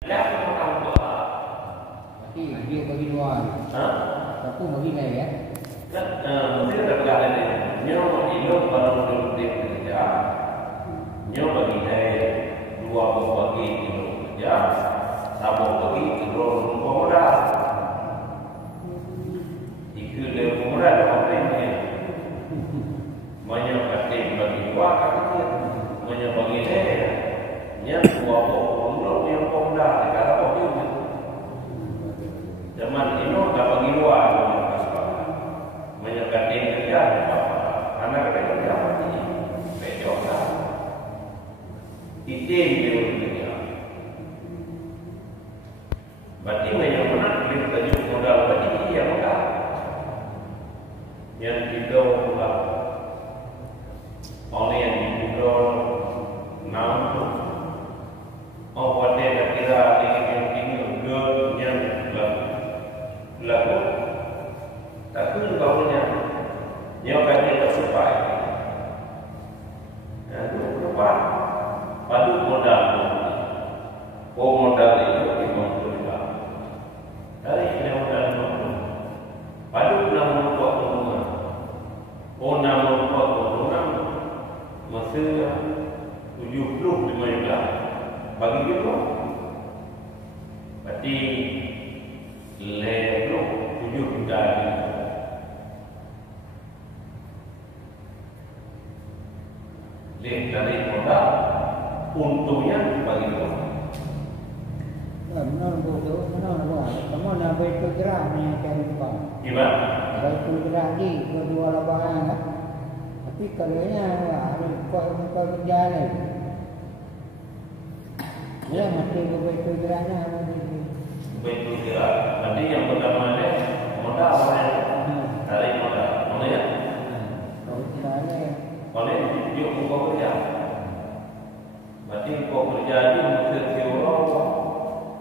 Berarti dia bagi dua. Aku bagi naik ya. Mesti ada perkara ni. Nyo hidup baru dia kerja. Nyo bagi naik dua bagi hidup kerja. Sabo bagi hidup modal. Ikut dia modal apa ini? Banyak katin bagi dua katin. Banyak bagi naik. Nyo dua hidup yang modal. Kalau kau hidup zaman ini dah bagi dua. Menyekatin kerja anak kerja mati becoka itim dia kerja berarti menyamana kita juga modal berarti dia modal yang kita modal oleh yang kita nampu awalnya kira yang tinggal yang lalu tapi baunya nyoba kita supaya itu apa? Padu modal modal itu dimodal dari ini modal padu nama buat rumah nama buat rumah masih 75 juta bagi kita berarti level 7 juta dari modal untungnya bagi kita. Benar betul, benar buat. Kamu nak baik bergerak ni cari tempat. Gimana? Baik bergerak ni kedua lapangan kan. Tapi kalaunya ada kau kerja ni. Ya mesti baik bergeraknya ada di. Baik bergerak. Nanti yang pertama ni modal dari modal. Mana ya? Kalau tidak ada. Oleh yuk kau kerja. Berarti kau kerja itu mesti diurus.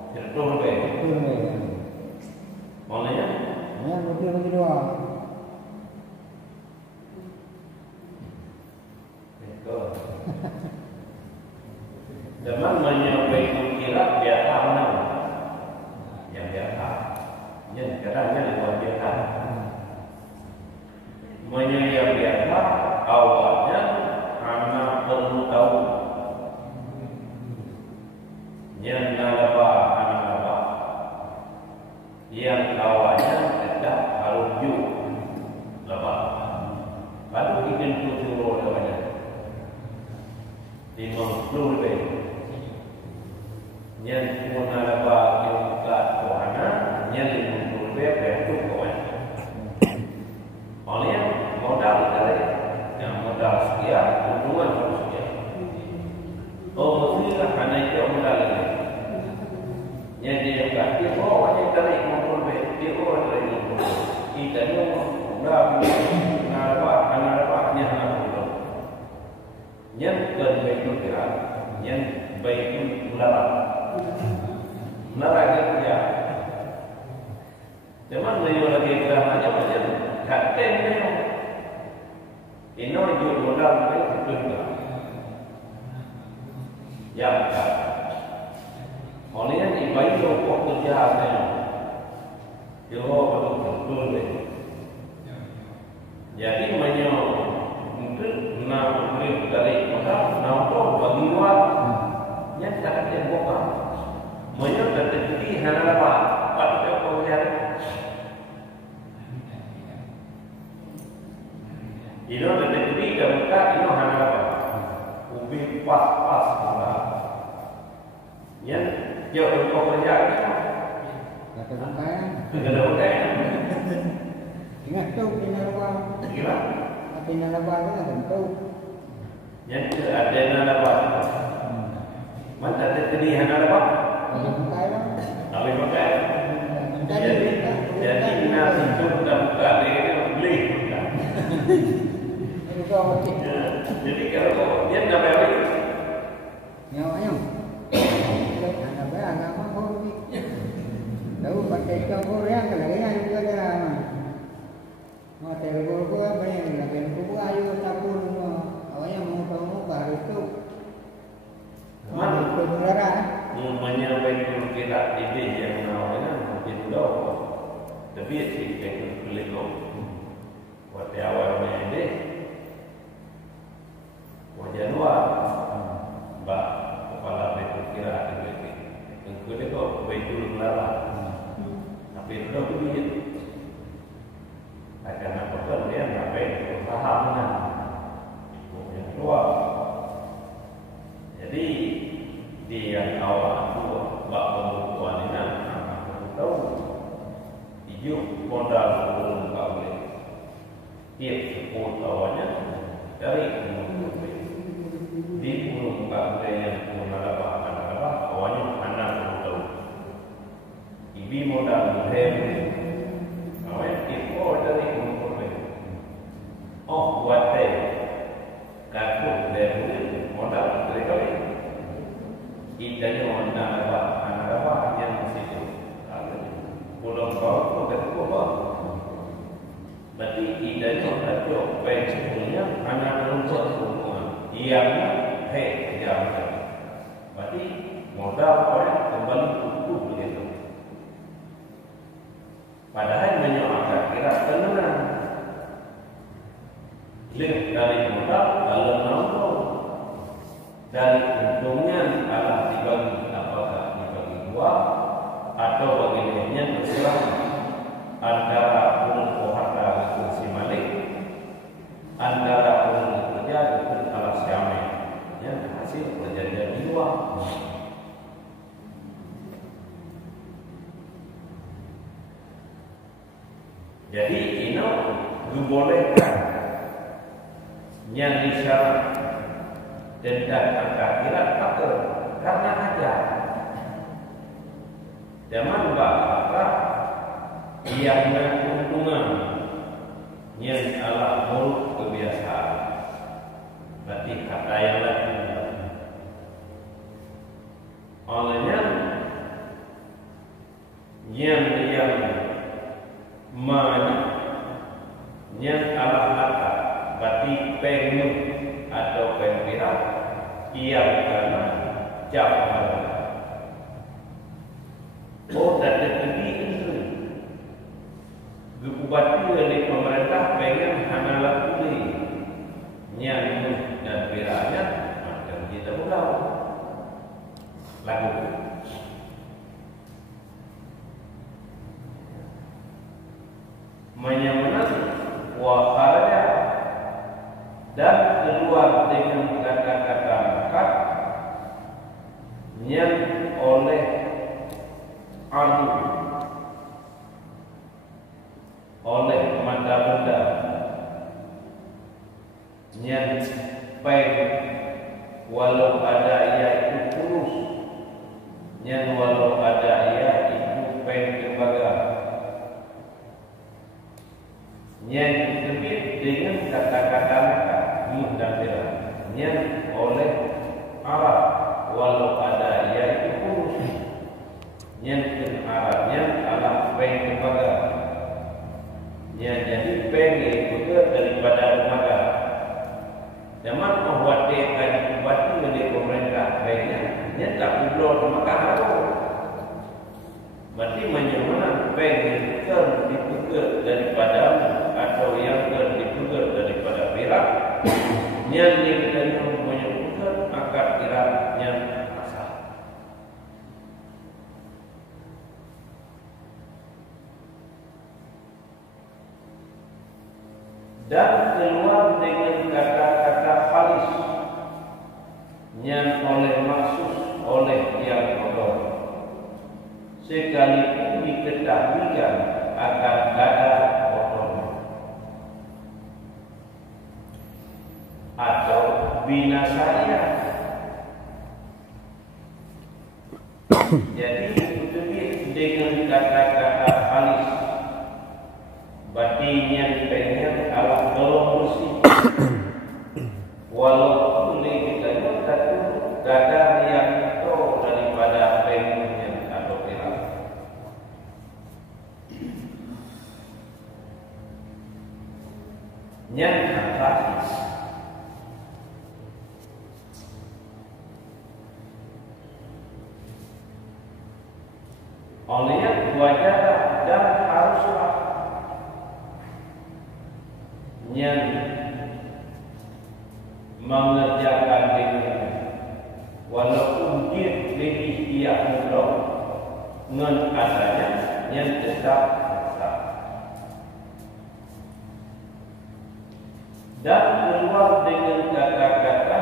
Betul ke? Betul ke? Mana ya? Ya betul bagi dua. Betul. Zaman menyampaikan kira biasa mana? Yang biasa. Yang kadangnya luar biasa. Yang biasa awalnya anak perlu tahu yang nalaba anak nalaba yang awalnya tidak harus jauh laba baru bikin tujuh namanya 50 lebih yang pun nalaba yang buka kohana yang 50 lebih bentuk kawan oleh modal dari yang modal sekian untungan sekian mesti karena itu modal ini yang dia kata orang yang tarik motor dia orang tarik motor kita ni dah ngarap yang baik kira yang baik melarang kerja zaman beliau lagi kerja macam katen ni ini jual modal baik betul ya oleh yang baik pokok kerja saya dia betul jadi mungkin nak beli dari modal nampak bagi luar yang tak ada bukan terjadi hal apa pada pekerjaan ini terjadi kemudian ini hal apa ubi pas yang jauh pekerjaan Kata bukan. Kata bukan. Ingat tu nalaba. Gimana? Tapi nalaba kan tentu. Yang ada nalaba. Mana ada tadi nalaba? Kata bukan lah. Tapi bukan. Jadi nasi itu dah buka dia beli. Jadi kalau dia dah beli. Nyawa. Anak agama kau ni. Tahu pakai kau yang lagi juga dah. Mata guru apa yang lagi guru ayu tapun awalnya mau baru tu. Mana tu belara? Menyampaikan kira TV yang nawainan mungkin dah. Tapi sih kayak kulit kau. Waktu awalnya ini wajah luar, mbak kepala berkira aktif. Kulit kau betul lara. Tapi itu dah kulit. Akan apa kan dia sampai paham kan? Yang keluar. Jadi di yang awal itu bab pembukuan ini anak tahu hidup modal belum boleh tiap sepuluh awalnya dari di belum boleh yang anak awalnya anak belum tahu ibi modal boleh awalnya tiap dari belum boleh buat teh kartu dari modal dari kau idanya anak apa yang masih itu belum kau apa berarti idanya ada pensiunnya anak rumput hubungan yang jam berarti modal orang kembali utuh begitu padahal menyoalkan kira tenang link dari modal dalam nombor dari untungnya alah dibagi apakah dibagi dua atau bagi lainnya terserah antara untung harta fungsi malik antara untung kerja dan alas syamai yang hasil perjanjian di dua. Jadi ini dibolehkan yang disyarat dan akhirat fakir karena ada zaman bapak yang keuntungan yang ala mulut kebiasaan berarti kata yang lain olehnya yang yang ala kata berarti pengen atau pengkira ia karena jawab dan tinggi itu dibubati oleh pemerintah pengen hanalah pulih nyanyi dan wiranya akan kita tahu lagu menyamakan waharnya dan keluar dengan kata-kata maka yang oleh anu oleh mata benda yang baik walau ada ia itu kurus yang walau ada ia itu baik tembaga yang disebut dengan kata-kata maka muhdafirah yang oleh Arab walau ada ia itu kurus yang Arabnya adalah peng tembaga yang jadi peng itu daripada tembaga zaman mengkhawatirkan dibati oleh pemerintah pengnya yang tak perlu tembaga berarti menyamakan peng itu dipugar daripada atau yang dipugar daripada perak yang kita menyebutkan akar peraknya asal dan keluar dengan kata-kata halis yang oleh maksud oleh yang kotor sekalipun diketahuikan akan ada kotornya atau binasanya. Jadi itu dengan kata-kata halis batinnya pengen alam belum bersih walaupun kita satu kadar yang tahu daripada pengennya atau perak yang halis Olehnya wajah dan haruslah yang mengerjakan dengan walaupun dia lebih dia mudah dengan adanya yang tetap dan keluar dengan kata-kata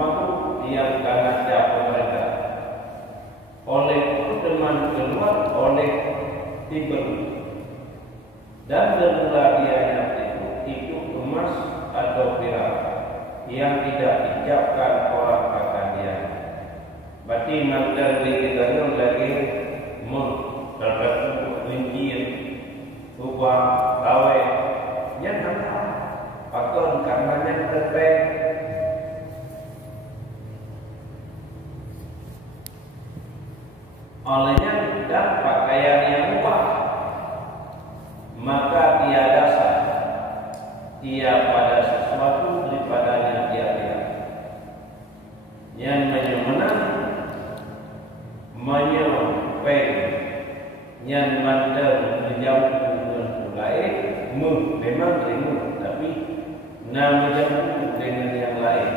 makhluk yang karena mereka oleh teman keluar oleh tiba dan bermula dia itu emas atau perak yang tidak diucapkan orang akan dia. Berarti mantan kita lagi terdapat rincian ubah gawe yang apa pakon karenanya terbaik. Olehnya dan pakaian yang mewah maka tiada sah ia pada sesuatu daripadanya dia yang menyemenang menyepeng yang mandar menjauh lain memang ilmu tapi nama jauh dengan yang lain.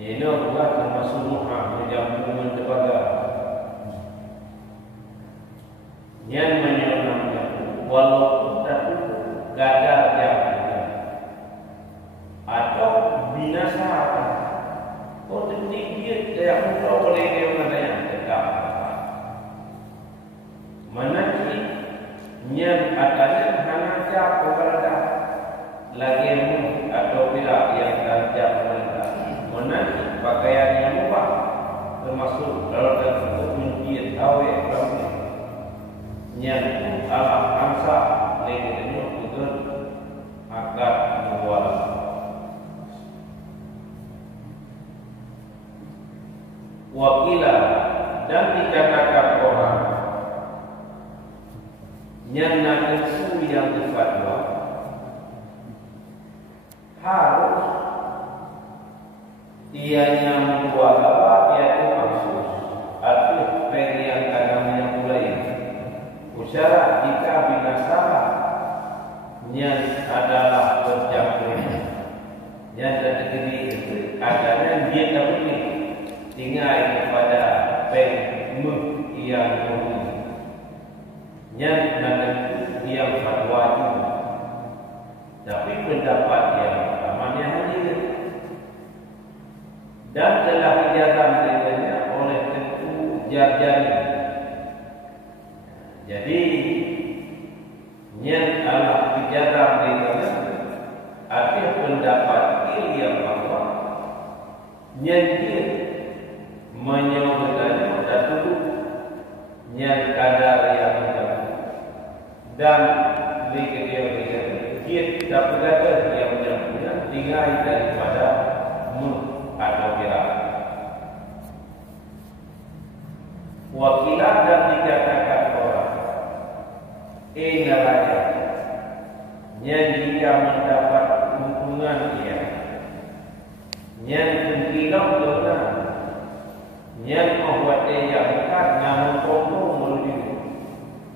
Ini adalah termasuk muha menjauh dengan tebaga yang menyemenang walaupun satu gagal yang atau binasa oh tinggi dia yang tahu boleh dia mana yang tegak mana yang adanya hanya jauh berada lagi atau bila yang jauh berada mana pakaian yang mewah termasuk dalam kunci tahu yang alam angsa lehernya betul akan membuat wakilah dan dikatakan orang yang nafsu yang difatwa harus ianya membuat apa yaitu maksus atau yang agama yang mulai usaha jika binasa yang adalah bercampur yang terjadi itu adanya dia tak boleh tinggal kepada pengmu yang yang nanti yang fatwa itu tapi pendapat yang amannya hadir dan telah dijalankan dengannya oleh tentu jari-jari. Jadi yang Allah dijalankan dengannya artinya pendapat yang bahwa yang dia menyebutkan satu yang kadar yang dan dia tak berkata yang menyebutkan tinggal daripada atau kira wakilah dan dikatakan orang raja yang jika mendapat keuntungan dia yang mengkilau benar yang membuat dia dekat namun kodoh menuju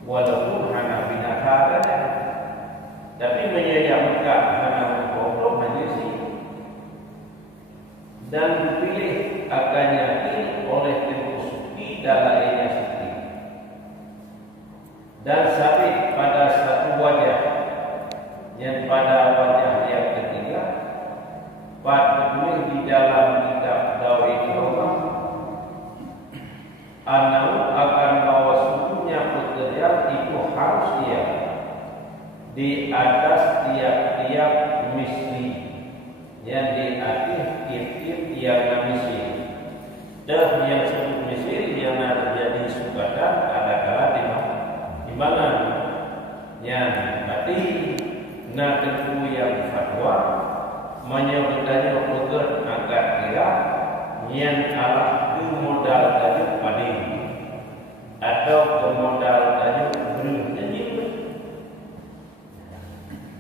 walaupun hanya binasa saja tapi menyayangkan hanya kodoh manusia dan dipilih akan yakin oleh tempoh suci dalam ia suci dan sabit pada satu wajah yang pada wajah yang ketiga pada di dalam kitab Dawid Allah anak akan bawa sukunya pekerjaan itu harus dia di atas tiap-tiap misi yang di atas tiap-tiap yang misi dan yang sebut misi yang terjadi sukatan ada-kala di mana yang berarti nak tentu yang fatwa menyebutkannya pekerjaan angkat kira yang arah ke modal tajuk paling atau ke modal tajuk belum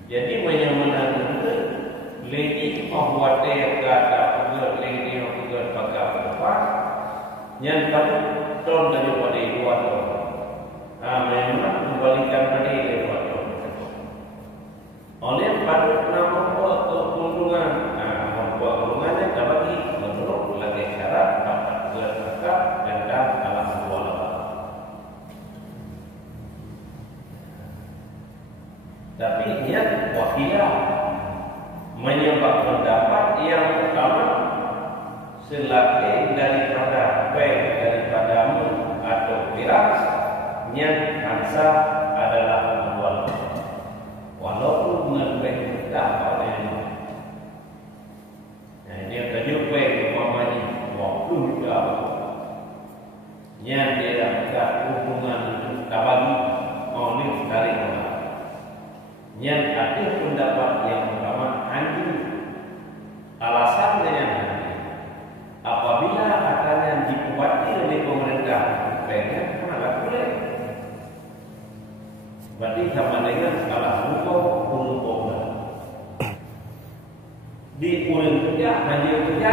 jadi menyamakan itu lagi membuat dia kata pekerjaan lagi dia pekerjaan pakai apa Yang patut tahun daripada dua tahun. Memang kembalikan pada dua tahun. Oleh patut membuat keuntungan. Membuat keuntungannya dapat menurut lagi syarat dapat berzakat dan alam sebuah. Tapi niat wakilah menyebab pendapat yang utama selain daripada baik daripadamu atau miras, niat angsa adalah menjual. Walaupun mengenai kita pada ini, dia terjumpa umpamanya waktu juga, niat dia agak hubungan tak bagi oleh sekali orang. Niat ada pendapat yang utama anjing alasannya yang apabila katanya dikuati oleh pemerintah pengen mana boleh berarti sama dengan skala hukum di ulang kerja hanya kerja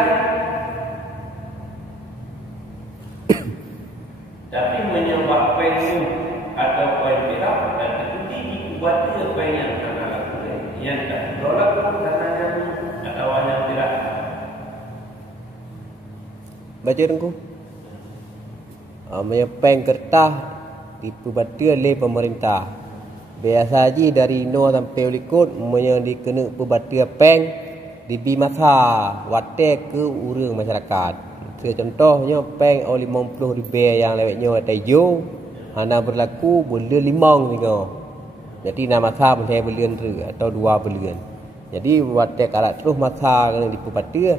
tapi menyebabkan atau poin berat dan itu dikuati apa yang karena boleh yang tak tolak katanya atau hanya tidak. Baca dengku. Menyepeng kertas diperbatia oleh pemerintah. Biasa haji dari no sampai ulikut yang dikena perbatia peng dibi masa wate ke urang masyarakat. Contohnya peng oleh 50 ribu yang lewatnya tayo hana berlaku bulan 5 tiga. Jadi nama masa pun saya bulan atau 2 bulan. Jadi wate kalau terus masa kena diperbatia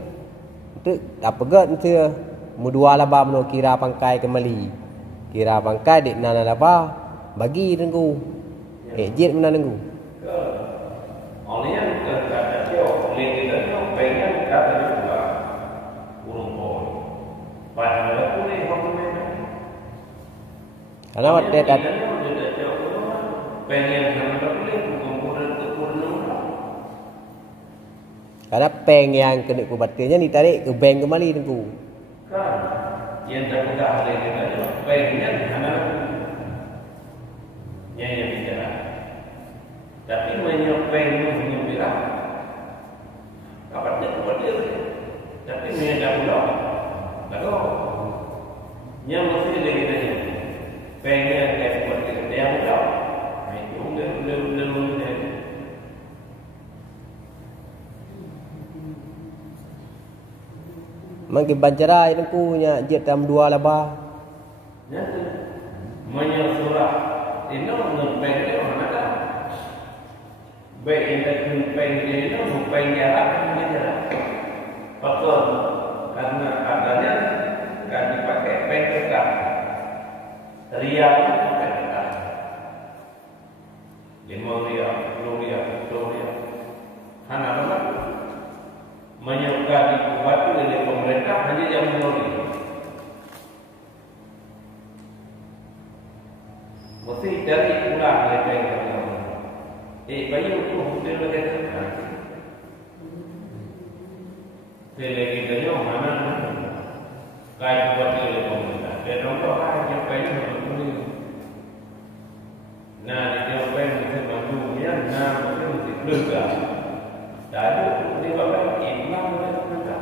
itu apa gad nanti mudua laba meno kira pangkai kembali. Kira pangkai dik nana laba bagi dengku. Jet mana dengku. Oleh yang kata dia oleh kita pengen kata juga urung pun. Pada boleh homemen. Karena wate dat pengen kena boleh kumpulan karena peng yang kena kubatinya ditarik ke bank kembali dengku. Kan yang terbuka oleh kita juga pengnya karena yang bicara tapi menyopeng menyopira kapan dia kepada tapi menyadap pula lalu yang mesti lagi tanya pengnya kayak seperti itu yang mudah itu udah Mangke bancara itu punya jet dalam 2 laba. Ya. Menyurat itu ngepeng itu mana dah? Baik ngepeng itu ngepeng jarak jarak. Betul. Karena adanya kan dipakai peng tetap. Riak pakai tetap. 5 riak, 10 riak, 10 riak. Hana apa? Menyukai dikuati oleh pemerintah hanya yang menolak. Mesti dari ulang mereka yang bayi itu mesti mereka selagi dia mana kaya buat oleh pemerintah. Dia contoh aja bayi itu. Nah dia bayi mesti bantunya, nah mesti keluar. Lalu dia bawa imam mereka.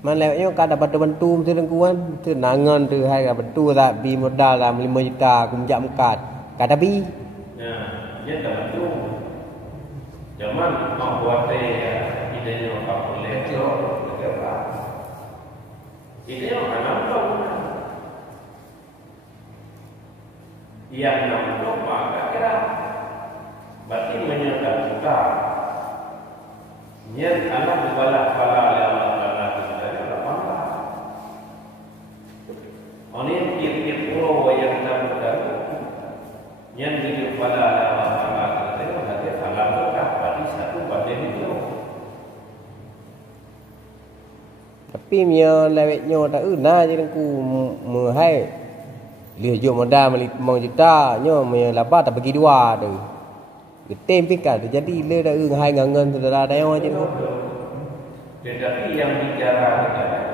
Man lewatnya kada bantu mesti dengkuan, tu nangan tu hai ka bantu tak bi modal dalam 5 juta kumjak mengkat. Kada bi. Ya, dia tak bantu. Zaman membuat idenya apa boleh tu apa. Ide orang tahu. Yang nampak maka kira berarti menyertai kita. Niat anak dibalas pala oleh Allah Taala kita dalam apa? Oni tiap-tiap pulau yang terdapat yang dipala oleh Allah Taala kita ada salam berkah pada satu badan itu. Tapi mia lewatnya tak na je dengku hai lihat jom modal 5 juta nyo mia laba tak bagi 2 tu. Getem pikat jadi le dah hai ngangan saudara dah aja tu. Tetapi yang bicara adalah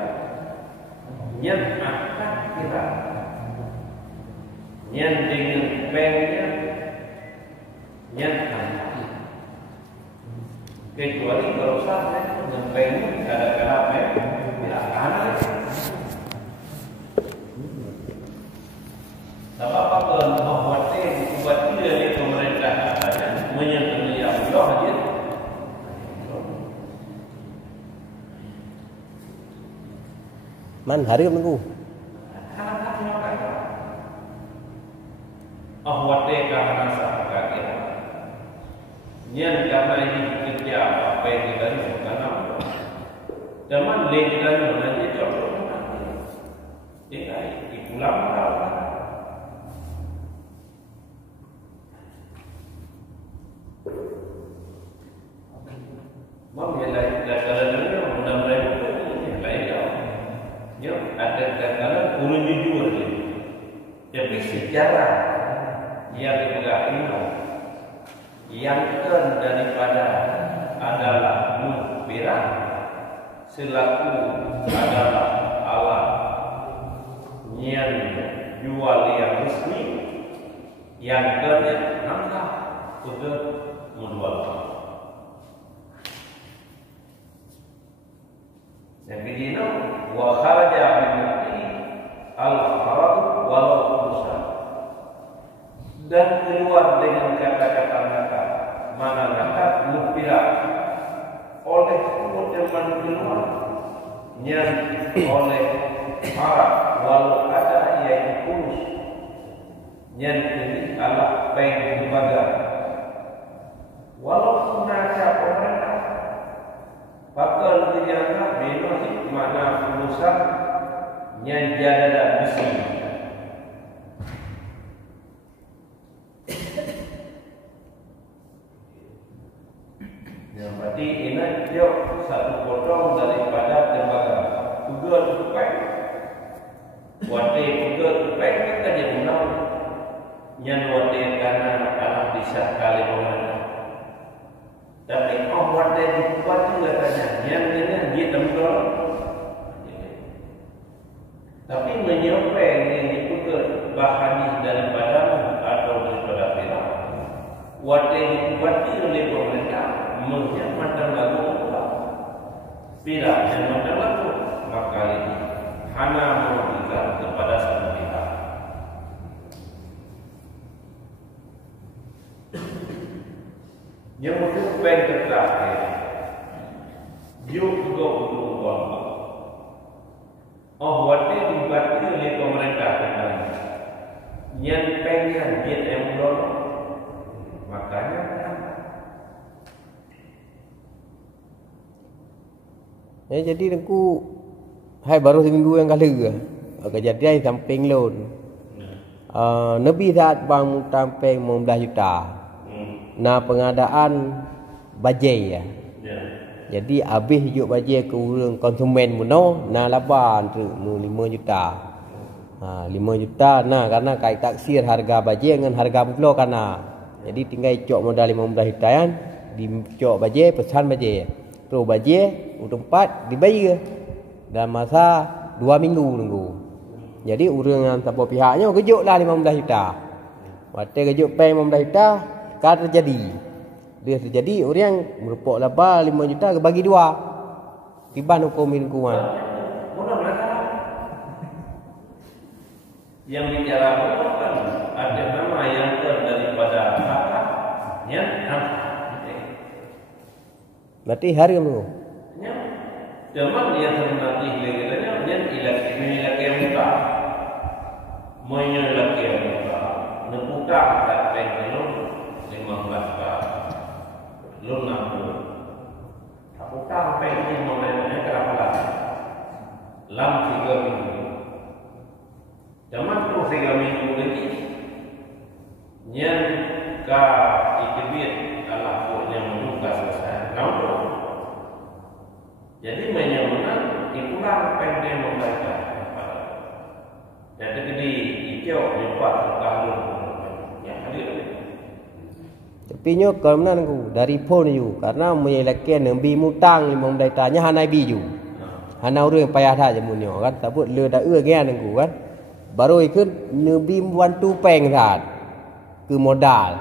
yang akan kira, yang dengan pengnya, yang akan. Kecuali kalau saya dengan pengnya ada kenapa? Tidak ada. Apa kalau membuat dari pemerintah menyentuh Allah aja. Man hari minggu. Ahwate karena sahaja. Nyan karena ini kerja apa yang kita lakukan. Zaman legiran nanti contoh. Ini pulang kau. Mau ya kalau mudah-mudahan itu lain ya. Ya ada kadang kurang jujur dia. Tapi sejarah yang tidak ini yang daripada adalah mukbirah selaku adalah Allah yang jual yang resmi yang kedua nampak untuk menjual. Yang kedua, wa kharaja min al-farad walau besar dan keluar dengan kata-kata mana kata mukbirah oleh teman keluar yang oleh harap walau ada yang kurus yang ini Allah pengen kepada walau naca pemerintah bakal dianggap memang mana urusan yang jada besi. Yang berarti ini dia satu potong daripada tembaga. Uga tupai, wate uga tupai kita jadi menang. Yang wate karena anak bisa kali mana. Tapi orang yang dibuat itu katanya yang ini dia tempat. Tapi menyampai yang dibuat bahan daripada atau daripada pera. Wat yang dibuat itu oleh pemerintah menyampaikan lagu pera yang macam lagu maka ini hanya merugikan kepada satu pihak. Yang untuk bank terakhir, juga untuk uang. Wate dibuat oleh pemerintah kembali. Yang pengen dia emblem, makanya. Jadi aku, hai baru seminggu yang kali ke, kejadian samping loan. Nabi saat bang tampeng 15 juta. Nah pengadaan bajai ya. Jadi habis hidup bajai ke orang konsumen muno, nah laban tu 5 juta. 5 juta nah karena kait taksir harga bajai dengan harga pulau kana. Jadi tinggal cok modal 15 juta kan, dicok bajai pesan bajai. Terus bajai tempat dibayar dalam masa 2 minggu tunggu. Jadi orang yang siapa pihaknya kejutlah 15 juta. Waktu kejut pay 15 juta kan terjadi. Dia terjadi orang merupuk laba 5 juta bagi 2. Tiban hukum lingkungan. Yang bicara kan ada nama yang daripada apa? Yang berarti hari kamu. Teman yang termati legalnya yang ilaki muka. Menyelaki muka. Nebuka kat pengen 15 juta. Lu nampu. Aku tak pengen momennya kenapa? Lam 3 minggu. Zaman tu 3 minggu lagi. Yang ka ikibit Allah punya menuka selesai. Nampu. Jadi menyebutkan itulah pendek membaca. Jadi itu hijau empat tahun yang hadir. Tapi nyo kerana ku dari pun you karena menyelakan bi mutang limong dai tanya hanai bi you. Hanau รื่องpayah dah je munyo kan sebut le dah ngan ku kan. Baru ikut nebi bantu peng dah. Ke modal.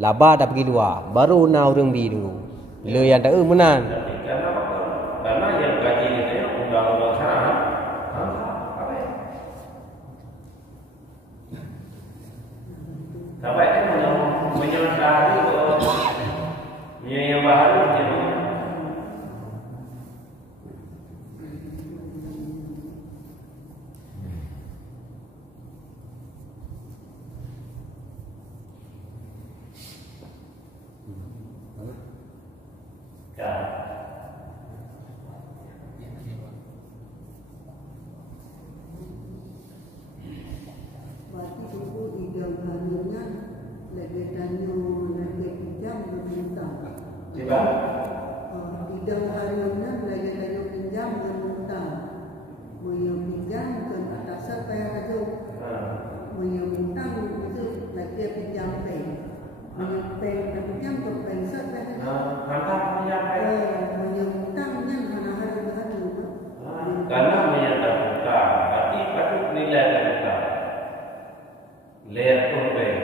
Laba dah pergi dua. Baru nau รื่องbi dulu. Le yang dah menan. Karena yang gaji itu undang-undang sana. Sampai itu menyelesaikan itu yang baru je. Karena menyatakan berarti patut nilai kita. Lihat program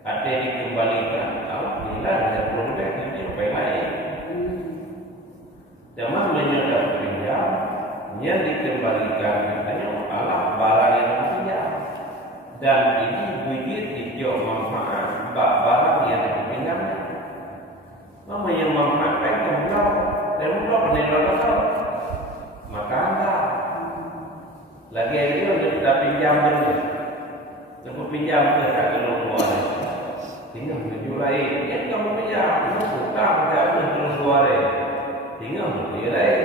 ada dikembalikan. Nilai ada program ini baik. Jangan menyatakan pinjam yang dikembalikan katanya Allah barang yang pinjam. Dan ini begitu hijau manfaat barang yang dipinjamnya. Mama yang manfaatkan dan belum penilaian maka anda lagi itu untuk kita pinjam dulu, untuk pinjam kita keluar, tinggal menjualai. Yang kamu pinjam, suka tidak keluar, tinggal menjualai.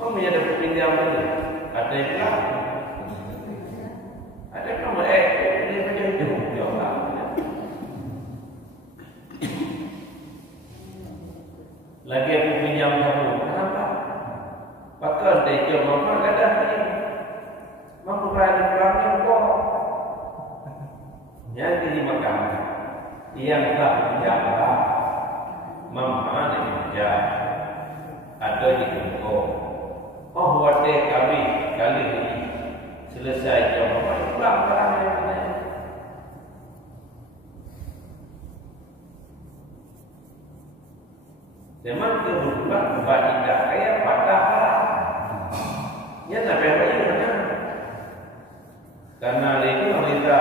Kamu yang dapat pinjam dulu, ada yang ada kamu dia macam itu jawab. Lagi aku pinjam kamu, kenapa? Maka dia cuma mengadakan ini, memperoleh pelanggan kok. Yang dimakan, yang tak menjaga, memahami menjaga, ada di tunggu. Oh, buat dia kali ini selesai cuma pulang pelanggan ini. Memang kebutuhan bagi kaya patah. Ya sampai apa ini macam? Karena itu kita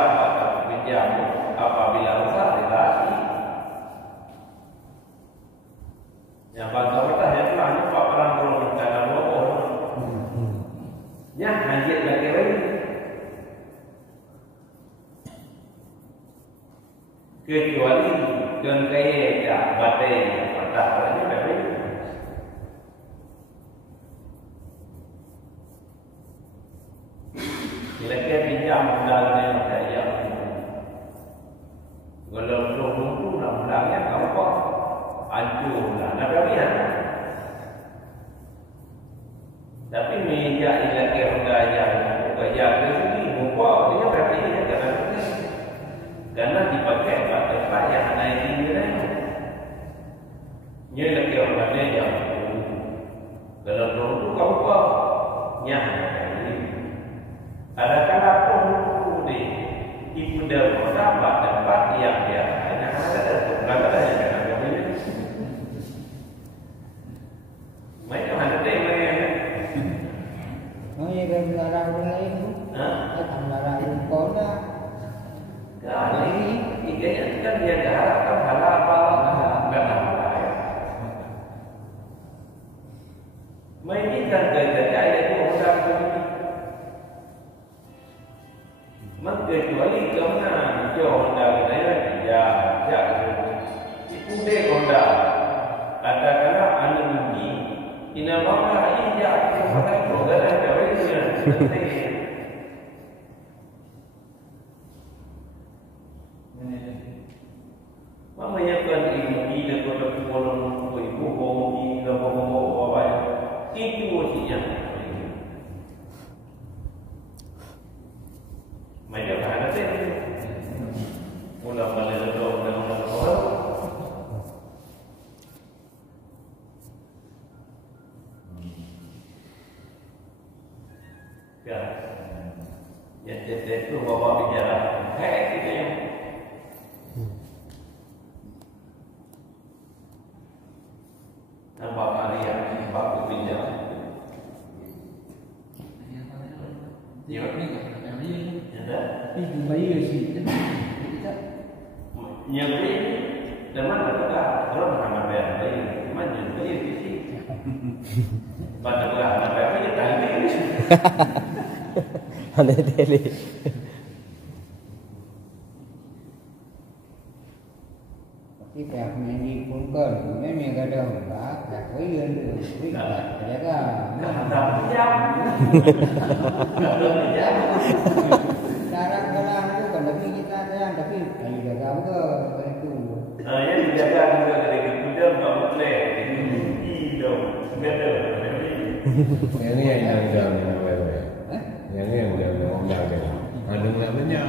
pinjam apabila rusak relasi. Yang bangsa kita yang pelanggan pak orang kalau minta nama orang. Ya hajat lagi lagi. Kecuali dengan kaya tak batai patah lagi. Lagi pinjam modal yang saya kalau belum modalnya apa hancur lah nak berapa tapi meja lagi modal yang kerja sendiri muka dia berapa ini karena dipakai tempat yang naik tinggi ni lagi modalnya yang kalau belum kau apa nyah ada kala pun di ibu dah dapat tempat yang dia hanya ada berapa yang ada ini. Macam mana dia mereka? Oh ya berlarang itu. Akan larang kola. Kali ini kan dia harapkan halal apa enggak apa. Mainkan gaya itu orang kecuali kerana jauh dari dia itu dia konda ada kala anu ini inamaka iya kepada program kawinya mama yang kan ini dia kota kolom ibu komi ke komo apa itu mestinya macam mana sih? Mula-mula Kan? Yang jadi itu bawa bicara. Kita yang nampak Maria, bapak bicara. Ya, Tapi bayi sih. yang ini teman kata orang anak bayi, macam bayi sih. Pada anak bayi kita ini. Ane tele. Tapi pihak menyanyi pun kan, memang ada enggak, pihak bayi itu, ada kan? Tak jam. Tak jam. Cara kelam itu kan tapi kita kan, tapi bayi jaga ke itu. Yang dijaga juga dari kemudian bangun leh. Itu betul. Yang jangan lewe. Yang jangan. Andung namanya.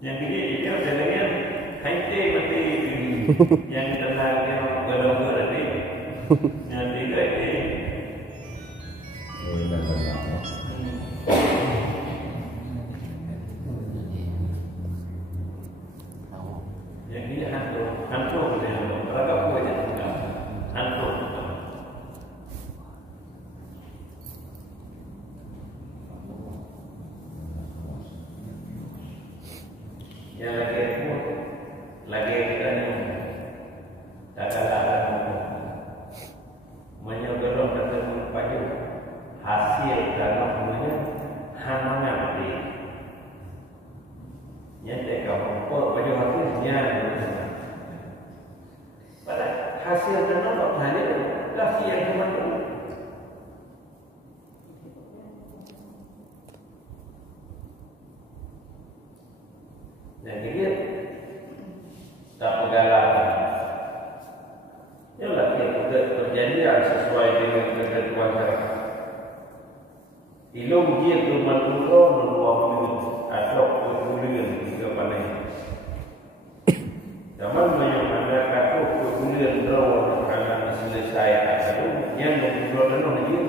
Yang ini dia sebenarnya haite mati yang tenagnya belum berani. Yang tiga ini. Yang ini hantu dia. Mereka punya hantu. Yang lagi kita ni katakan menyebelum tersebut pagi hasil dalam punya hanangan di yang dekat baju hasilnya pada hasil dalam hanya lagi yang teman-teman. Jadi dia tak pergalakan. Ialah perjanjian sesuai dengan ketentuan mereka. Ilmu dia tu menurun menurut atau kemudian kepada zaman banyak kata kemudian draw akan selesai atau yang menurun dia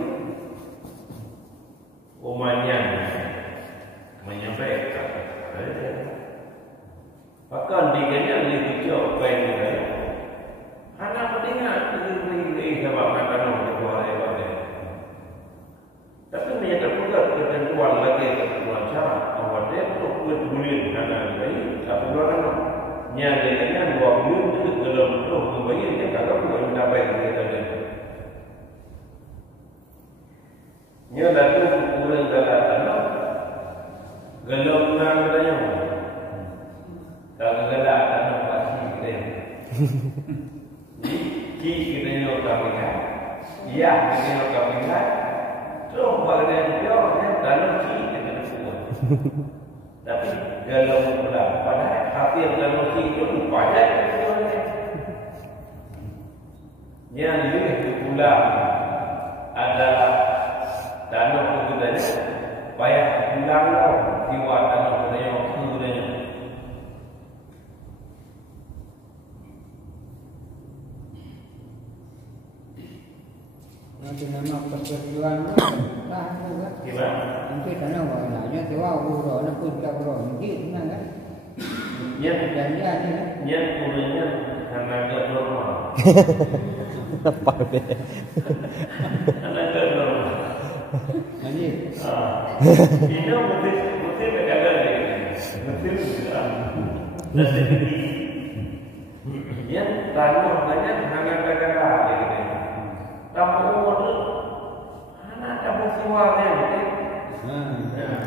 umumnya menyampaikan. Bahkan diganya lebih jauh baik dari anak mendengar ini sebab akan berdoa ibadah. Tapi menyatakan pula ketentuan lagi ketentuan syarat awal dia untuk berbulan anak bayi tak perlu anak. Nyatanya 2 bulan itu dalam tuh bayi dia kagak boleh mendapat kita ni. Nyata tu bulan dalam anak gelap nang katanya. Kalau gelap anak pasti kita. Ki kita ni orang Amerika. Ya, kita ni orang Amerika. So, pada dia dalam ki kita semua. Tapi kalau pula pada hati dalam ki itu banyak yang lebih pula adalah dalam kemudiannya banyak pulang jiwa dalam kemudiannya. Nanti nama persetujuan lah tu kan. Gimana? Nanti tanah warnanya tiwa buro, nak pun tak buro, nanti mana kan? Yang Perjanjian ni kan. yang punya karena agak normal. Apa dia? Karena agak normal. Nanti Ini mesti berkata mesti yang tanah banyak hanya berkata gitu. Kamu umur anak kamu siwanya gitu.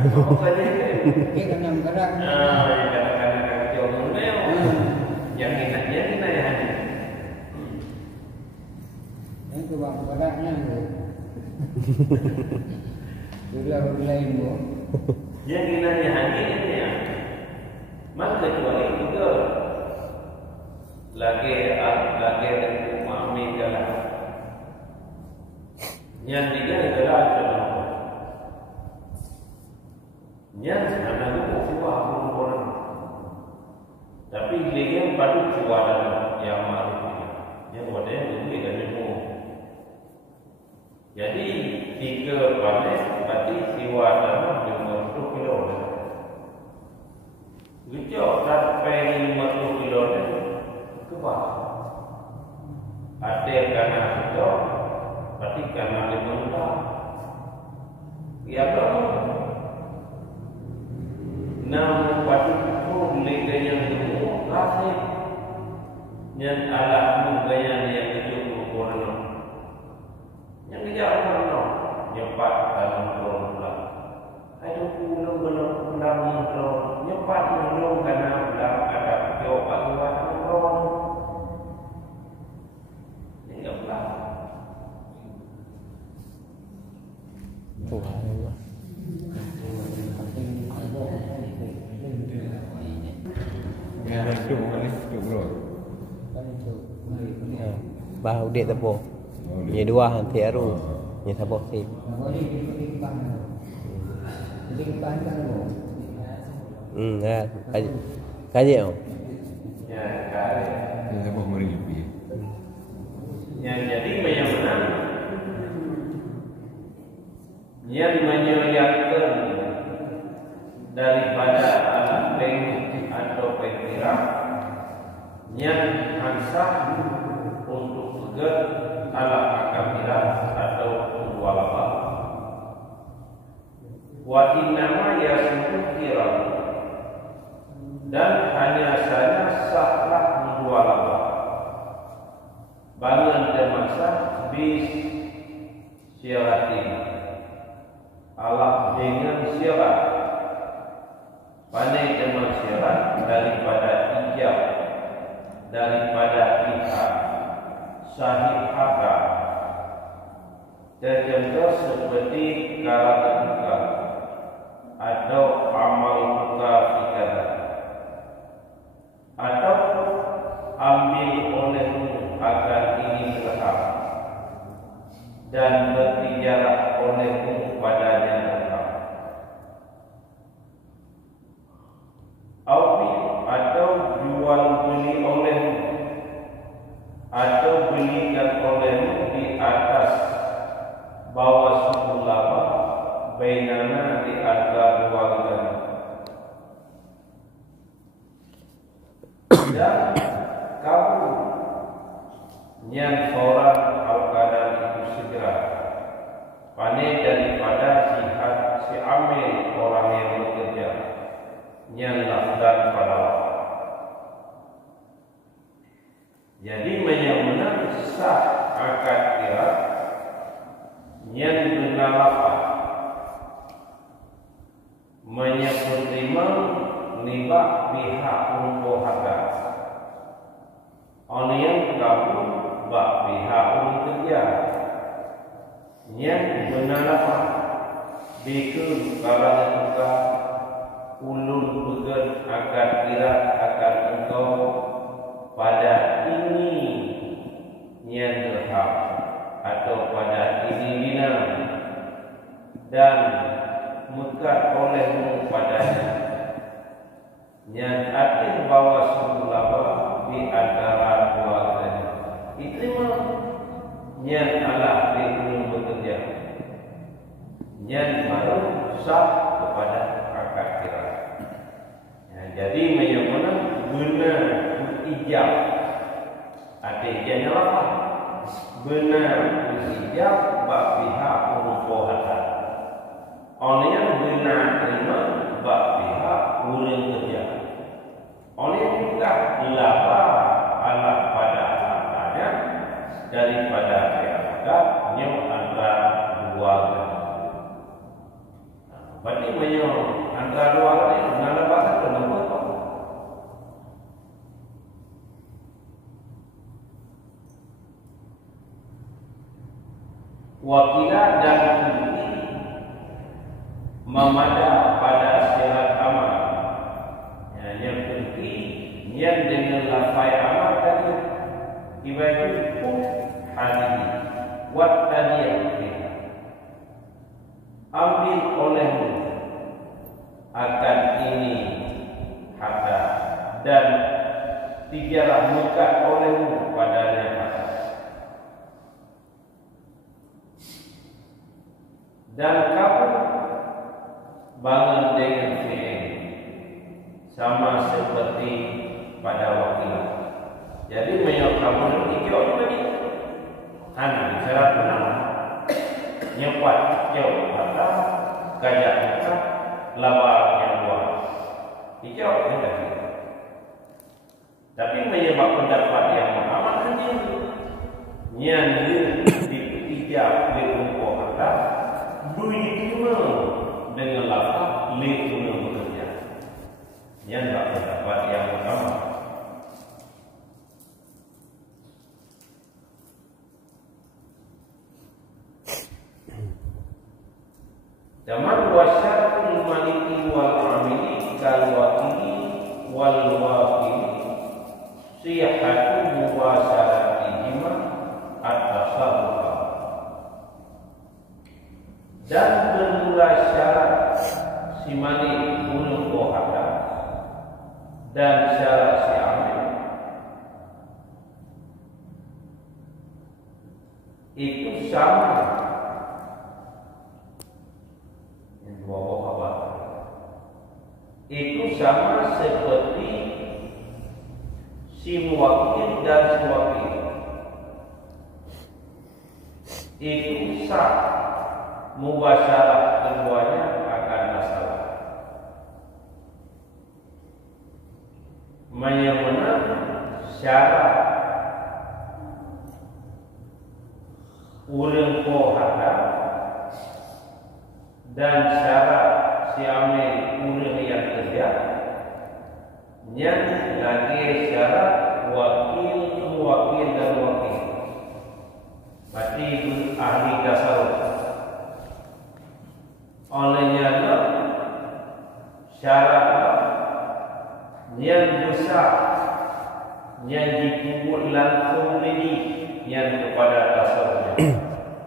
Apa saja itu. dia kena bergerak. Kadang-kadang kecil mel. Yang kita ya. Yang tu bang bergeraknya tu. Sudah lain bu. Yang kita hanya ini ya. Maka kecuali juga lagi mami kalah. Yang tiga adalah yang sebenarnya siapa orang. Tapi dia yang patut suara yang malu. Yang modern itu kan ilmu. Jadi 3 panen berarti siwa tanah 50 kilo. Gejok sampai 50 kilo ke bawah. Ada karena gejok, berarti karena dimentah. Ya dong. Namun pada publik yang gemuk kasih yang ala mugaya yang kejuk korno yang kejar korno nyepat dalam korno ada pulau belum pulang korno nyepat belum karena belum ada jawab buat korno ini apa Yang hidup bukan hidup bro. Bah udik tebo. Nya dua hanti aru. Nya tabo sip. Ya. Kaje oh. ya kali Yang apa meripi? yang jadi bagaimana yang menyediakan daripada anak peng atau pengkira yang ansah untuk pegat alat akabira atau walaba wa innama yasmutu kira dan hanya saja sahlah walaba bangun demasa bis syaratin Allah dengan syarat pandai dengan syarat daripada ijab daripada pihak sahih hakka tercontoh seperti karat buka atau amal buka fikada atau ambil olehmu agar ini berhak dan bertijarah olehmu padanya berhak atau jual beli olehmu atau belikan olehmu di atas bawah suku laba bainana di antara dua negara dan kamu yang seorang al-qadar itu segera pandai daripada si amil orang yang bekerja yang lafdan pada jadi menang sah akad kira yang benar lafad menyebut nibak pihak untuk harga orang yang kamu bak pihak untuk kerja yang benar lafad bikin kalangan juga ulun began akad kira akan engkau pada ini yang berhak atau pada ini dina dan mekat olehmu padanya yang arti bawa semulaba di antara keluarganya itu yang Allah belum bekerja yang baru sah kepada akad kira jadi menyebutkan benar ijab ada ijabnya apa? Benar ijab bak pihak perubahan orang yang benar terima bak pihak ulun kerja orang yang juga laba alat pada hartanya daripada pihak yang antara dua berarti menyebut antara dua ini mana bahasa kenapa wakilah dan bukti memada pada syarat amal yang bukti yang dengan lafai amal tadi ibarat hadis wat tadi ambil olehmu akan ini harta dan tigalah muka olehmu padanya harta dan kamu bangun dengan fi'il sama seperti pada waktu itu. Jadi menyok kamu tiga tadi syarat benar nyepat jauh mata kajak muka labar yang luar hijau tadi. Tapi menyebab pendapat yang amat hanya nyanyi di tiga lingkup kata berjumpa dengan lafaz lingkup bekerja. Yang tak pendapat yang pertama. Zaman wasyaratul maliki wal amili kal wakili wal wakili sihatu muwasyaratihima at-tasarrufa. Dan bermula syarat si malik gunung kohada dan syarat si amil itu sama. Itu sama seperti si muwakil dan si wakil. Itu sah mubasyarah keduanya akan masalah. Menyamana syarat urang kohada dan syarat si amil urang yang kerja yang lagi syarat wakil, muwakil dan wakil. Berarti itu ahli tasawuf. Olehnya syarat yang besar yang dikubur langsung ini yang kepada tasawufnya.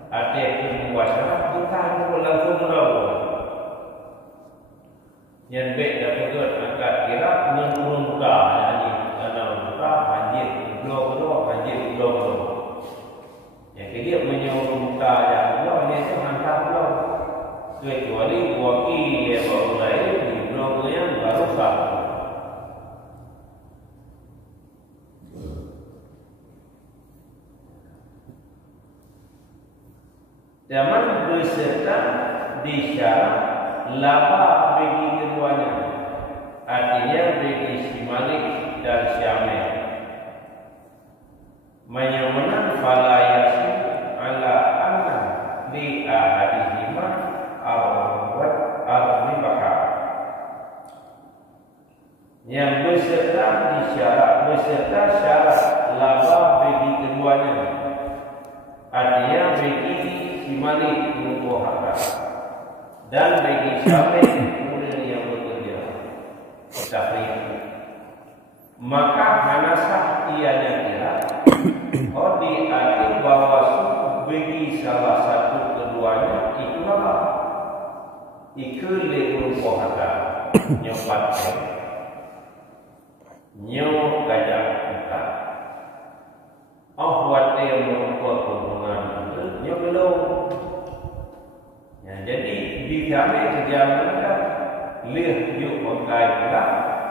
Ada yang muasyarah bukan kubur langsung berlalu. Yang baik dapat angkat kira menurun muka ini karena muka banjir blok banjir blok. Yang dia menyuruh muka yang blok ini tu hantar blok. Kecuali wakil yang baru lahir di blok yang baru sah. Zaman berserta di syarat laba bagi keduanya, artinya bagi si malik dan si amil. Menyamana fala yasin ala anna li ahadihima awat al-nibaka. Yang beserta syarat laba bagi keduanya, artinya bagi si malik untuk harta dan bagi siapa kemudian yang bekerja tafriq, maka hanasah ianya kira diatur bahwa bagi salah satu keduanya itu apa? Ikut lekul kohada nyopat nyok kajak kita wate mengukur hubungan nyok belum. Jadi di kami kerjaan kita lihat yuk mengkai kita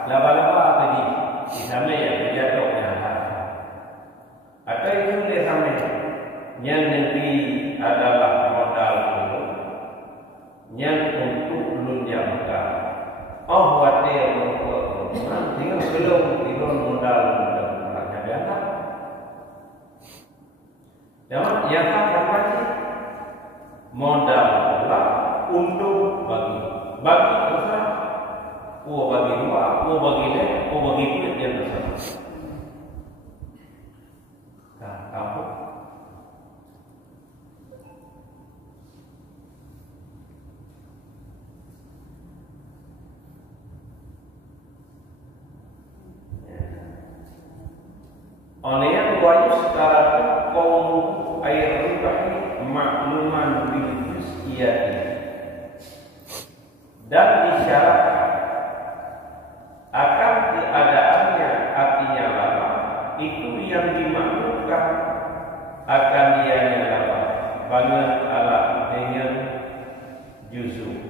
laba-laba tadi di sana yang berjatuhnya atau itu lihat kami yang nanti adalah modal dulu yang untuk lunjang kita wate mengukur tinggal belum modal ada biasa. Jangan yang apa sih modal untuk bagi besar, bagi dua, bagi leh, bagi kulit yang besar. Nah, kamu oleh yang wajib sekarang kaum air riba makluman bil juz'iyati dan disyaratkan akan keadaannya artinya lama itu yang dimaklumkan akan dianya lama banget ala dengan juzuk.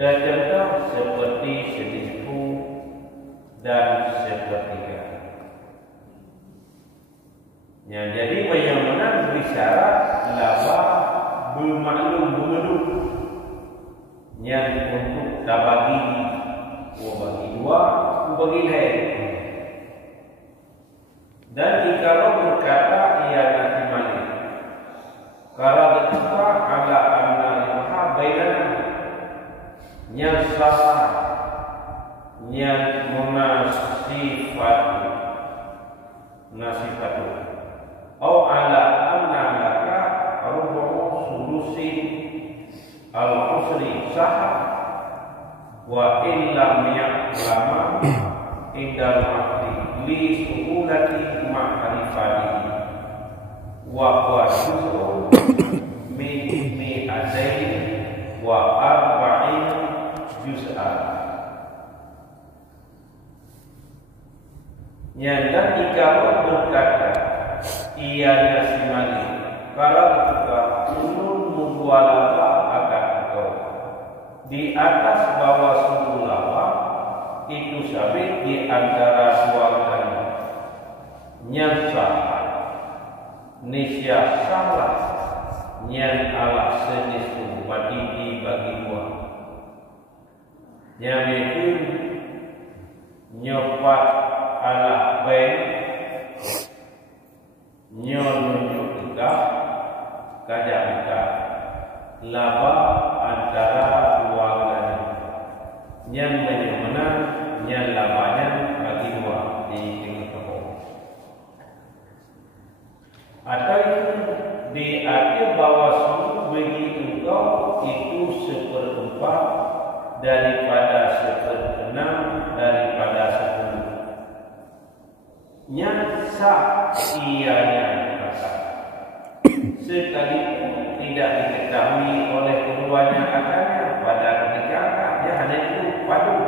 Tercontoh seperti senisfu dan sepertiga. Ya, jadi menang bersyarat laba bermaklum bermeduk yang untuk tak bagi bagi dua, bagi lain. Dan jikalau berkata ia nanti malik, kalau berkata ala anna limaha bainana yang sah yang nasifatu atau ala anna laka rubu'u sulusi al-usri sah wa illam ya'lama indal ma'li li suhulati ma'rifati wa huwa juz'un min mi'atayn wa arba'in juz'an. Dan jika berkata ianya si malik, kalau juga ulun mubualaba akan engkau di atas bawah sumbu lava itu sabit di antara suaranya nyasa nisya salah nyan ala senisu badidi bagi buah yang itu nyopat ala baik nyonunjuk tegak kajak tegak laba antara keluarganya yang menang yang labanya bagi dua di tinggi tepung atau di akhir bawah sumber begitu kau itu seperempat daripada seperenam daripada 10 yang sah ianya kata sekalipun tidak diketahui oleh keduanya akannya pada ketika akadnya hanya itu padu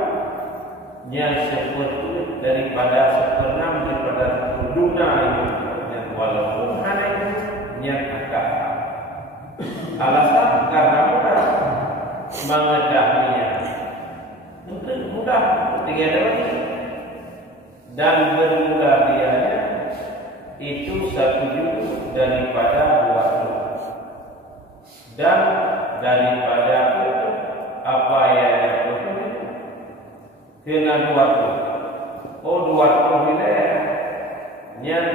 yang seperti daripada seperenam daripada duna yang walaupun hanya itu yang akad alasan karena mudah mengetahuinya untuk mudah ketika lagi dan bermula dianya itu 1 juz daripada 2 dan daripada itu apa yang itu kena 2 wilayah yang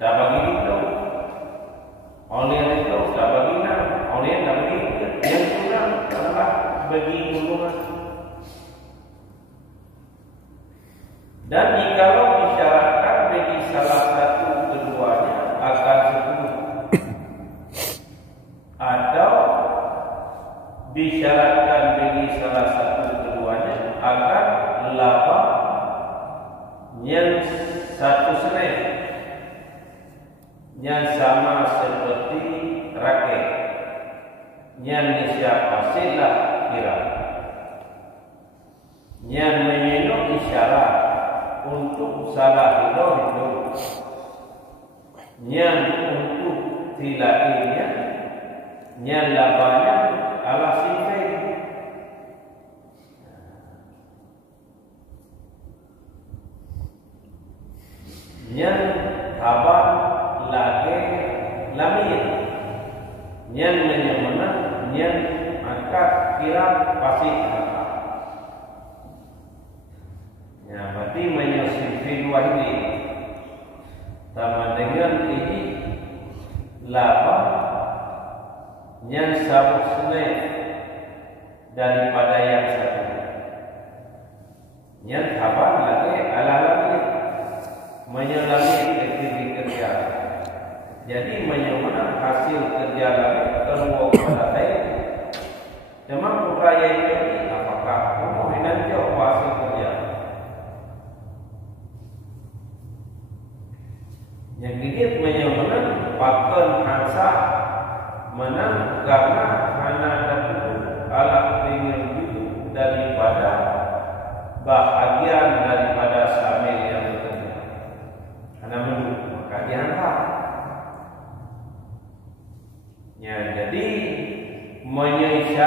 tak bagi itu oleh itu tak bagi oleh tak bagi yang kurang adalah bagi golongan. Dan jikalau disyaratkan bagi salah satu keduanya akan 10 atau disyaratkan bagi salah satu keduanya akan 8 yang 1 senai yang sama seperti raket yang siapa silah kira yang menyelok isyarat untuk salah itu yang untuk tilainya yang labanya ala sifat yang kabar lagi lamir yang menyemena yang angkat kira pasti ya, berarti menyusifin wahidi sama dengan ini laba yang sabuk sunai daripada yang satu yang kabar lagi ala lagi menyelami kerja jadi menyemana hasil kerja lagi keluar pada saya cuma upaya ini apakah kamu nanti hasil kerja yang dikit menyemana pakon hansa menang karena hanya dapat alat tinggal itu daripada bahagian daripada samil yang bekerja hanya menunggu maka diangkat ya jadi menyisyaratkan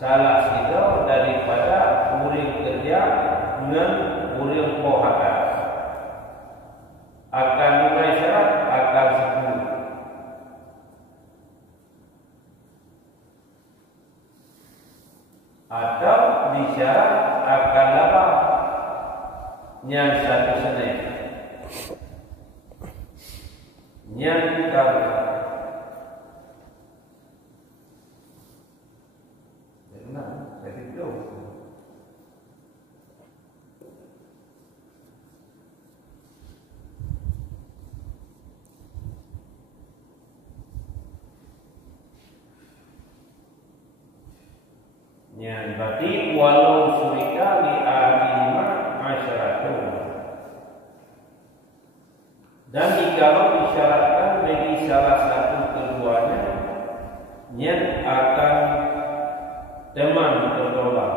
salah sida daripada urang kerja dengan urang pohaka akan mulai syarat akan 10 atau disyarat akan 8 yang satu senai yang bukan saya tidur. Ya, berarti walau surika li ahima asyaratun. Dan jikalau disyaratkan bagi salah satu keduanya yang akan teman tertolak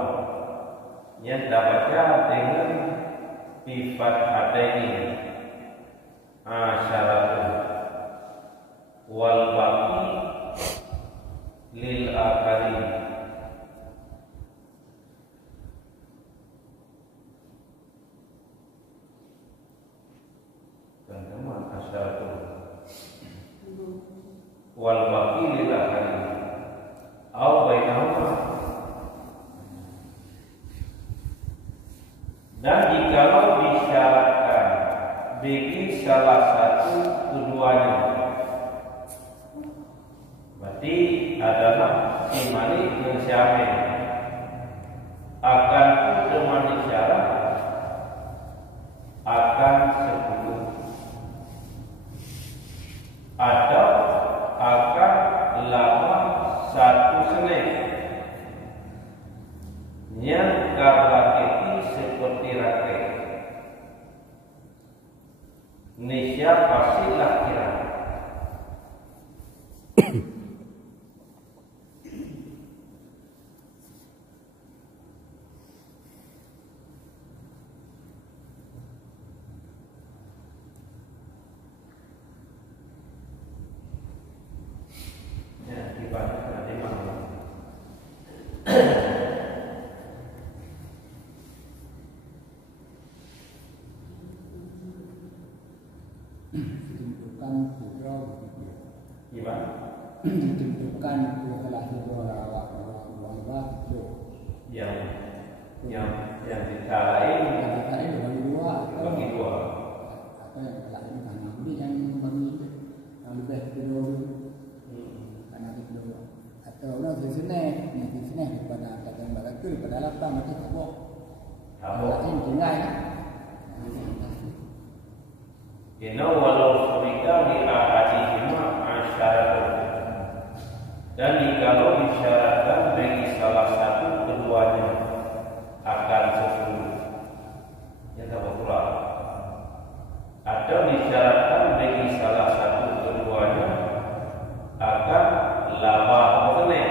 yang dapat dengan sifat hadaini asyaratun wal baqi lil akharin. Wal baqi lil akharin au bainahuma. Dan jikalau disyaratkan bagi salah satu keduanya, berarti adalah si malik yang syamin akan temani syarat akan 10 atau akan lama satu senai yang karlaketi seperti rakyat Indonesia pastilah kira. Ditentukan salah satu awak yang dicarain bagi dua. Apa yang lain karena ini yang bagi yang lebih kedua karena kedua atau orang di sini pada kata mereka pada lapang atau kabok. Lain tinggal. Kena walau surika di ahadihima asyaratun. Dan jikalau disyaratkan bagi salah satu keduanya akan 10 yang tak pula, atau disyaratkan bagi salah satu keduanya akan 8 senai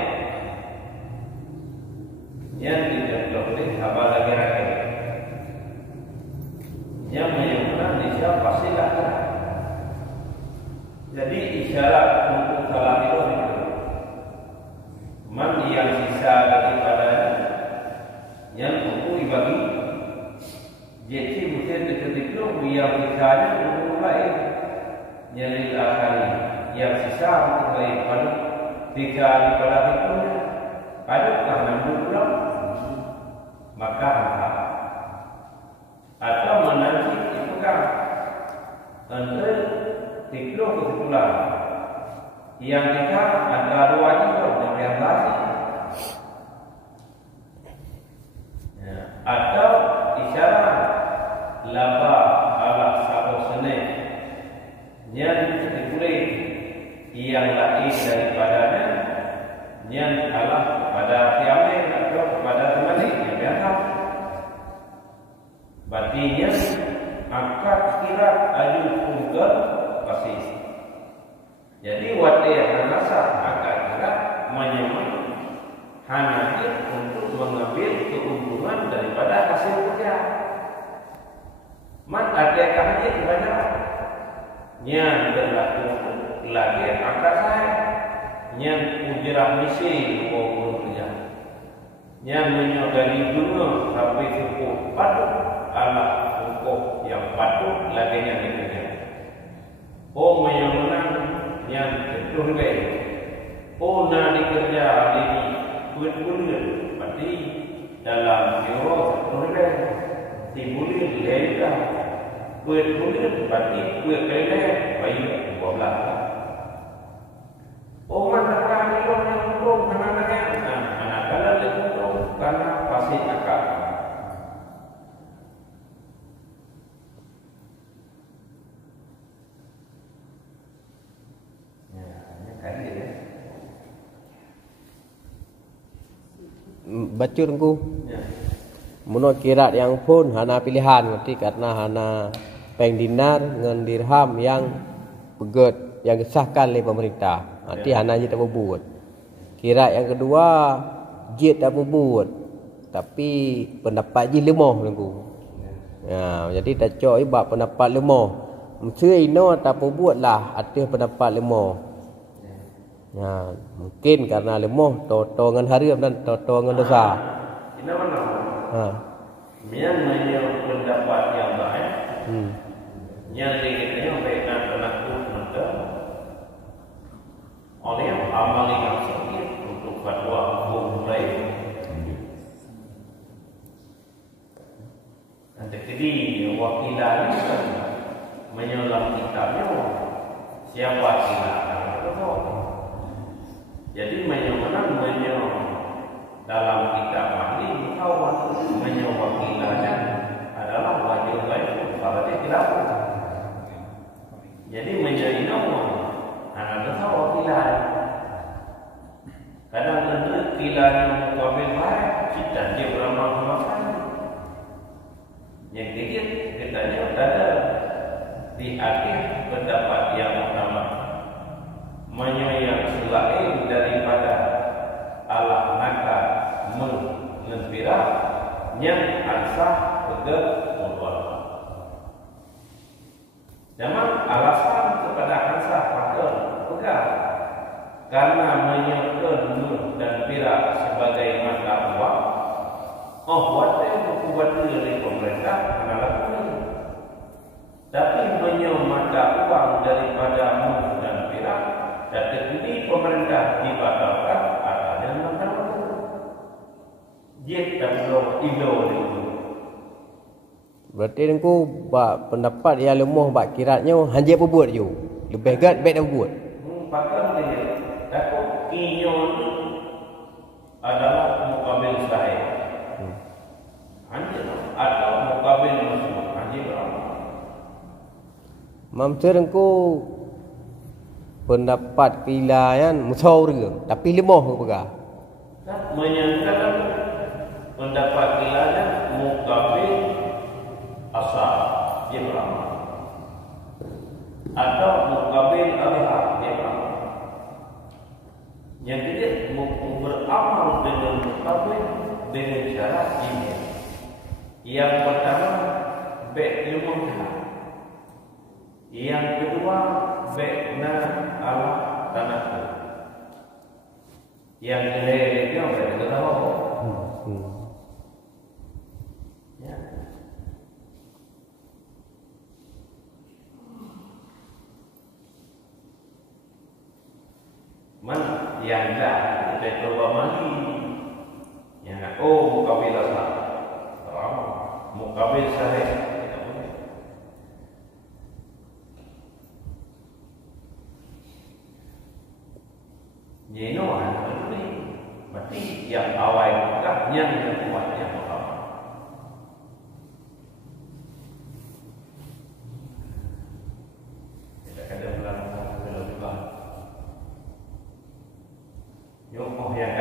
yang ditentukan sabar lagi rakyat yang menyebutkan Indonesia pastilah. Jadi isyarat untuk salah itu man yang sisa daripada yang untuk dibagi jadi mungkin dekat-dekat yang sisanya untuk lain yang dilakari yang sisa untuk lain pada sisa daripada itu adakah 60 maka angkat atau menanti itu kan untuk tiklo kebetulan yang kita antara dua itu yang lagi ya, atau isyarat laba ala sabo sene yang dipulih yang lain daripadanya yang Allah kepada kiamat atau kepada teman yang biasa berarti akad kira aju tunggal pasti. Jadi wadah nasab akad kira menyemai hanya untuk mengambil keuntungan daripada hasil kerja. Man ada kahnya kebanyakan yang berlaku lagi akad saya yang ujrah misi maupun kerja yang menyodari dunia sampai cukup patut alat cukup yang patut lagi yang dikerja. Oh menang yang betul baik. Oh nak dikerja ini bulan berarti dalam euro betul baik. Di bulan lain bulan berarti bulan lain bayi 12. Oh mana kami orang yang belum anak kalau belum karena pasti akal. Bacur ku. Menurut kirat yang pun hana pilihan berarti karena hana peng dinar dengan dirham yang pegat yang disahkan oleh pemerintah. Nanti hana je tak berbuat. Kirat yang kedua je tak berbuat. Tapi pendapat je lemah aku. Ya, jadi tak cok ibak pendapat lemah. Mesti ino tak berbuat lah atas pendapat lemah. Ya, mungkin karena lemah toto dengan haram dan toto dengan dosa. Ini mana? Yang pendapat yang baik. Yang dikitnya baik dan penakut mereka. Oleh amal yang sedikit untuk fatwa hukum lain. Nanti jadi wakilan kan menyolam kitabnya siapa wakilan? Jadi menyolam dalam kitab ahli kawan menyowakilannya adalah wajib lain kalau dia tidak. Jadi menjadi nama anak besar wakilan. Kadang-kadang kilan yang mukabil baik kita dia beramal-amal. Yang kecil katanya ada di akhir pendapat yang utama menyayang selain daripada Allah maka mengenpirah yang ansah pegang murwal. Jangan alasan kepada ansah pegang karena menyerahkan nur dan pirak sebagai mata uang. Oh, wadah buku dari pemerintah karena lakukan. Tapi menyerah mata uang daripada nur dan pirak dan ini pemerintah dibatalkan adanya mata uang. Dia tak perlu itu. Berarti aku bak pendapat yang lemah bak kiratnya hanya berbuat je. Lebih gat baik dah berbuat. Pakar dia takut kinyon adalah mukabil sahih. Hanya atau mukabil masuk hanya berapa. Mamcer aku pendapat pilihan musyawarah tapi lemah ke pegah. Menyangkakan pendapat pilihan mukabil asal dia berapa. Atau mukabil alihah dia berapa. Yang ketiga beramal dengan mukabil dengan cara ini. Yang pertama ilmu. Yang kedua baikna Allah tanahku. Yang ketiga baik tahu. Ya. Mana yang dah kita coba mandi. Yang mukabil asal. Mukabil sahih. Jenuhan penting. Berarti yang awal bukan yang kuat yang pertama. Kita kadang-kadang belum juga. Yang